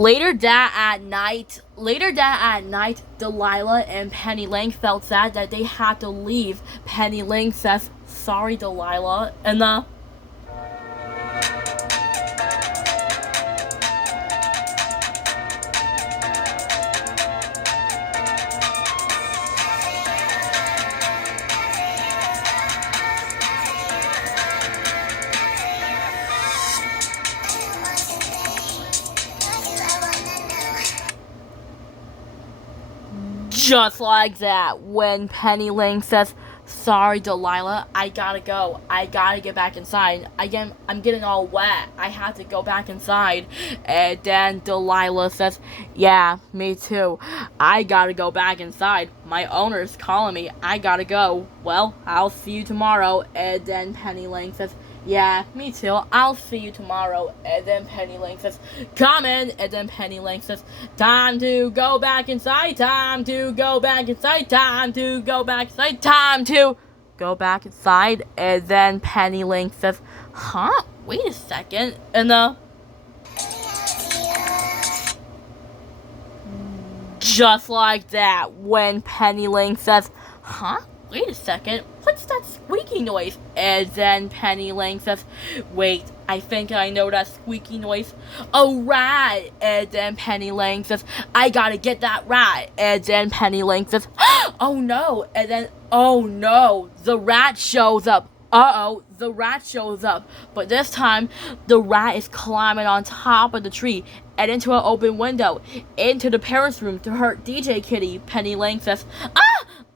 Later that night, Delilah and Penny Lane felt sad that they had to leave. Penny Lane says, "Sorry, Delilah," and just like that, when Penny Lane says, "Sorry, Delilah, I gotta go. I gotta get back inside. I'm getting all wet. I have to go back inside." And then Delilah says, "Yeah, me too. I gotta go back inside. My owner's calling me. I gotta go. Well, I'll see you tomorrow." And then Penny Lane says, "Yeah, me too. I'll see you tomorrow." And then Penny Lane says, "Come in." And then Penny Lane says, "Time to go back inside. Time to go back inside. Time to go back inside. Time to go back inside." And then Penny Lane says, "Huh? Wait a second." And just like that, when Penny Lane says, "Huh? Wait a second, what's that squeaky noise?" And then Penny Lane says, "Wait, I think I know that squeaky noise. A rat." And then Penny Lane says, "I gotta get that rat." And then Penny Lane says, "Oh no." And then, oh no, the rat shows up. Uh-oh, the rat shows up. But this time, the rat is climbing on top of the tree and into an open window, into the parents' room to hurt DJ Kitty. Penny Lane says, "Ah!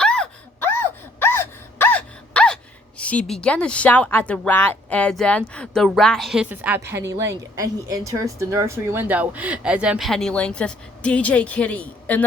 Ah! Ah! Ah! Ah! Ah!" She began to shout at the rat, and then the rat hisses at Penny Lane, and he enters the nursery window. And then Penny Lane says, "DJ Kitty," and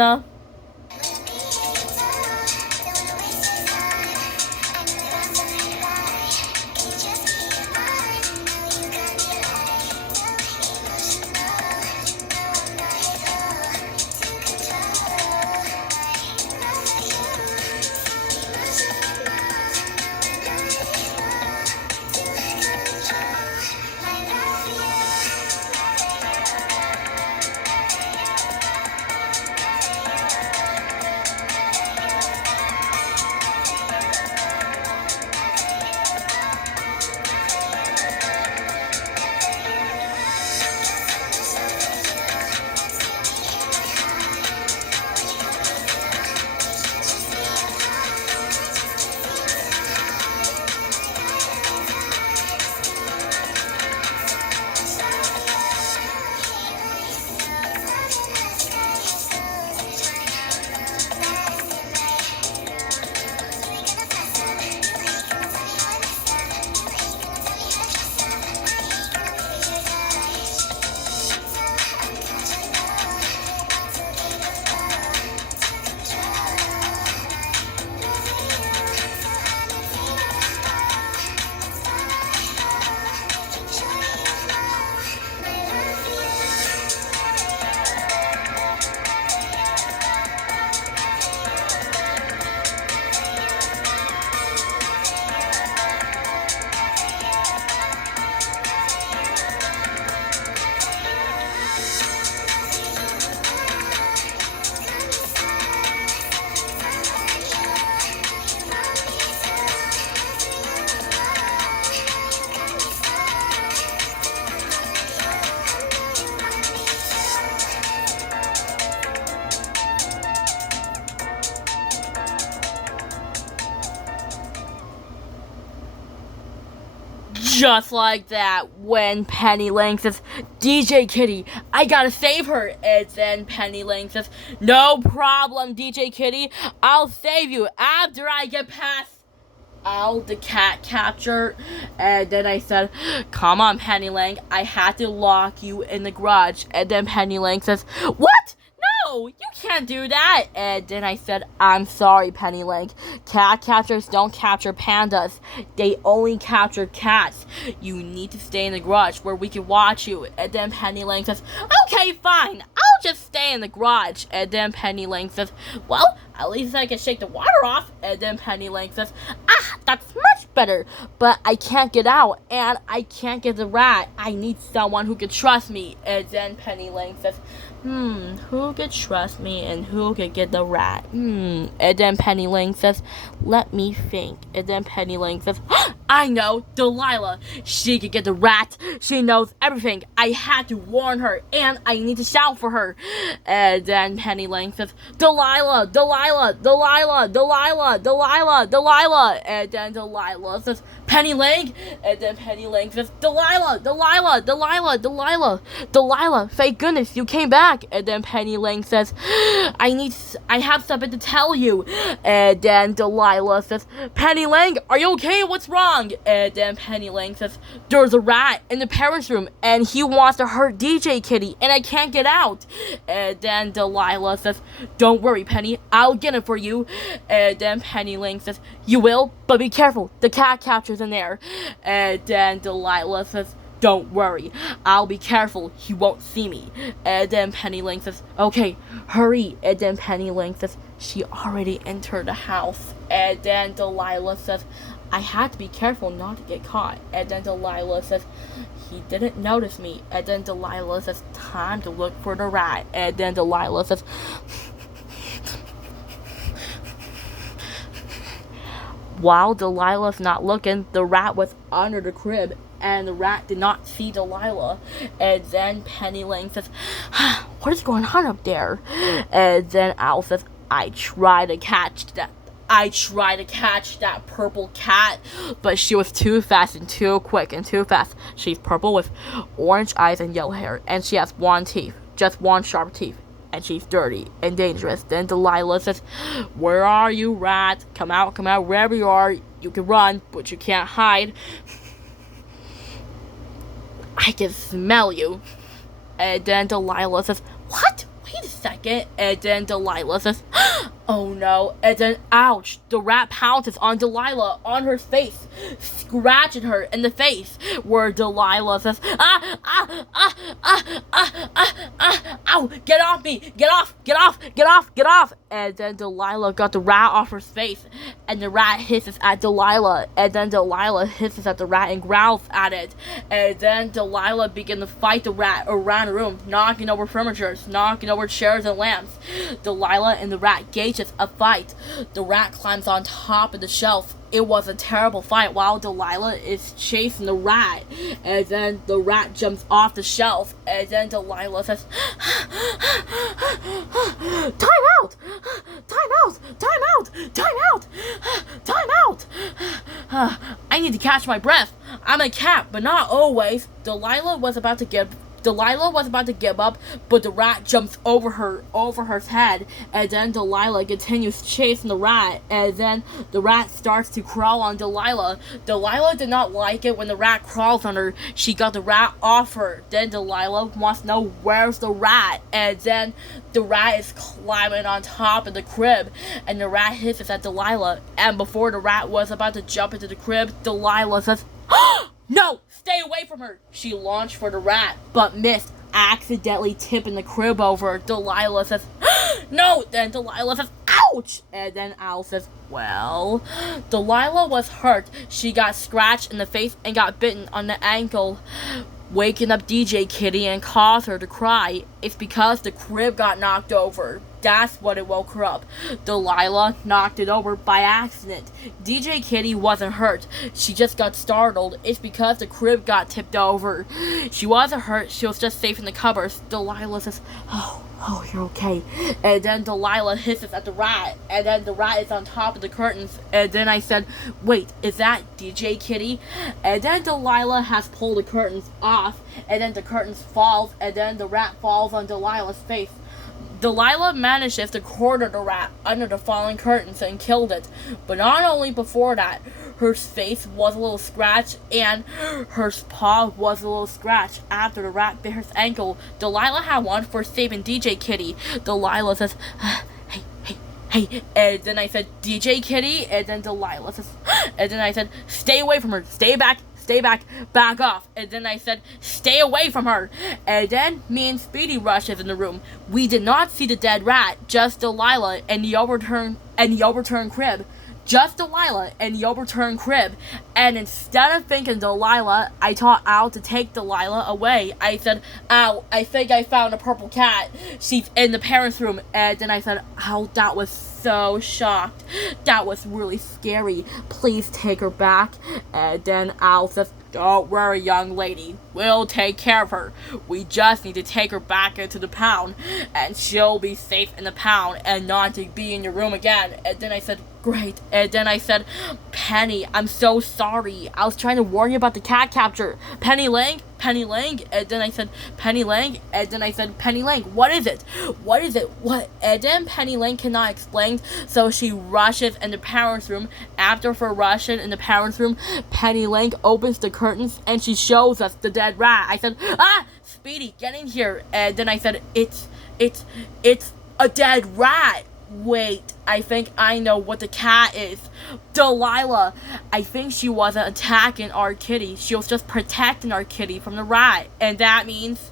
just like that, when Penny Lane says, "DJ Kitty, I gotta save her." And then Penny Lane says, "No problem, DJ Kitty. I'll save you after I get past Al the cat catcher." And then I said, "Come on, Penny Lane, I had to lock you in the garage." And then Penny Lane says, "What? No, you can't do that." And then I said, "I'm sorry, Penny Lane. Cat catchers don't capture pandas. They only capture cats. You need to stay in the garage where we can watch you." And then Penny Lane says, "Okay, fine. I'll just stay in the garage." And then Penny Lane says, "Well, at least I can shake the water off." And then Penny Lane says, "That's much better. But I can't get out, and I can't get the rat. I need someone who can trust me." And then Penny Lane says, Who could trust me and who could get the rat? And then Penny Lane says, let me think. And then Penny Lane says, I know, Delilah. She could get the rat. She knows everything. I had to warn her, and I need to shout for her. And then Penny Lane says, Delilah, Delilah, Delilah, Delilah, Delilah, Delilah. And then Delilah says, Penny Lane. And then Penny Lane says, Delilah, Delilah, Delilah, Delilah, Delilah. Thank goodness you came back. And then Penny Lane says, I have something to tell you. And then Delilah says, Penny Lane, are you okay? What's wrong? And then Penny Lane says, there's a rat in the parents' room, and he wants to hurt DJ Kitty, and I can't get out. And then Delilah says, don't worry, Penny, I'll get it for you. And then Penny Lane says, you will, but be careful, the cat capture's in there. And then Delilah says, don't worry, I'll be careful, he won't see me. And then Penny Lane says, okay, hurry. And then Penny Lane says, she already entered the house. And then Delilah says, I had to be careful not to get caught. And then Delilah says, he didn't notice me. And then Delilah says, time to look for the rat. And then Delilah says, while Delilah's not looking, the rat was under the crib, and the rat did not see Delilah. And then Penny Lane says, what is going on up there? And then Al says, I tried to catch that purple cat, but she was too fast and too quick and too fast. She's purple with orange eyes and yellow hair, and she has one teeth, just one sharp teeth. And she's dirty and dangerous. Then Delilah says, where are you, rat? Come out, wherever you are. You can run, but you can't hide. I can smell you. And then Delilah says, what? Wait a second. And then Delilah says, oh no. And then, ouch, the rat pounces on Delilah, on her face, scratching her in the face, where Delilah says, ow, get off me, get off. And then Delilah got the rat off her face, and the rat hisses at Delilah, and then Delilah hisses at the rat and growls at it. And then Delilah began to fight the rat around the room, knocking over furniture, knocking over chairs and lamps. Delilah and the rat gauges a fight. The rat climbs on top of the shelf. It was a terrible fight while Delilah is chasing the rat. And then the rat jumps off the shelf. And then Delilah says, time out! I need to catch my breath. I'm a cat, but not always. Delilah was about to give up, but the rat jumps over her head, and then Delilah continues chasing the rat, and then the rat starts to crawl on Delilah. Delilah did not like it when the rat crawls on her. She got the rat off her. Then Delilah wants to know where's the rat, and then the rat is climbing on top of the crib, and the rat hisses at Delilah, and before the rat was about to jump into the crib, Delilah says, no! Stay away from her! She launched for the rat, but missed, accidentally tipping the crib over. Delilah says, no! Then Delilah says, ouch! And then Al says, well, Delilah was hurt. She got scratched in the face and got bitten on the ankle, waking up DJ Kitty and caused her to cry. It's because the crib got knocked over. That's what it woke her up. Delilah knocked it over by accident. DJ Kitty wasn't hurt. She just got startled. It's because the crib got tipped over. She wasn't hurt. She was just safe in the cupboards. Delilah says, oh, you're okay. And then Delilah hisses at the rat. And then the rat is on top of the curtains. And then I said, wait, is that DJ Kitty? And then Delilah has pulled the curtains off. And then the curtains falls. And then the rat falls on Delilah's face. Delilah manages to corner the rat under the falling curtains and killed it. But not only before that, her face was a little scratched and her paw was a little scratched after the rat bit her ankle. Delilah had one for saving DJ Kitty. Delilah says, hey, and then I said, DJ Kitty, and then Delilah says, and then I said, stay away from her, stay back, back off. And then I said, stay away from her. And then me and Speedy rushes in the room. We did not see the dead rat, just Delilah and the overturned in the overturned crib. Just Delilah in the overturned crib. And instead of thinking Delilah, I taught Al to take Delilah away. I said, Al, I think I found a purple cat. She's in the parents' room. And then I said, Al, that was so shocked. That was really scary. Please take her back. And then Al says, don't worry, young lady. We'll take care of her. We just need to take her back into the pound, and she'll be safe in the pound and not to be in your room again. And then I said, great. And then I said, Penny, I'm so sorry. I was trying to warn you about the cat capture. Penny Lang? Penny Lang? And then I said, Penny Lang? And then I said, Penny Lang, what is it? What is it? What? And then Penny Lang cannot explain, so she rushes in the parents' room. After for rushing in the parents' room, Penny Lang opens the curtains and she shows us the dead rat. I said, Speedy, get in here. And then I said, it's a dead rat. Wait, I think I know what the cat is. Delilah. I think she wasn't attacking our kitty. She was just protecting our kitty from the rat. And that means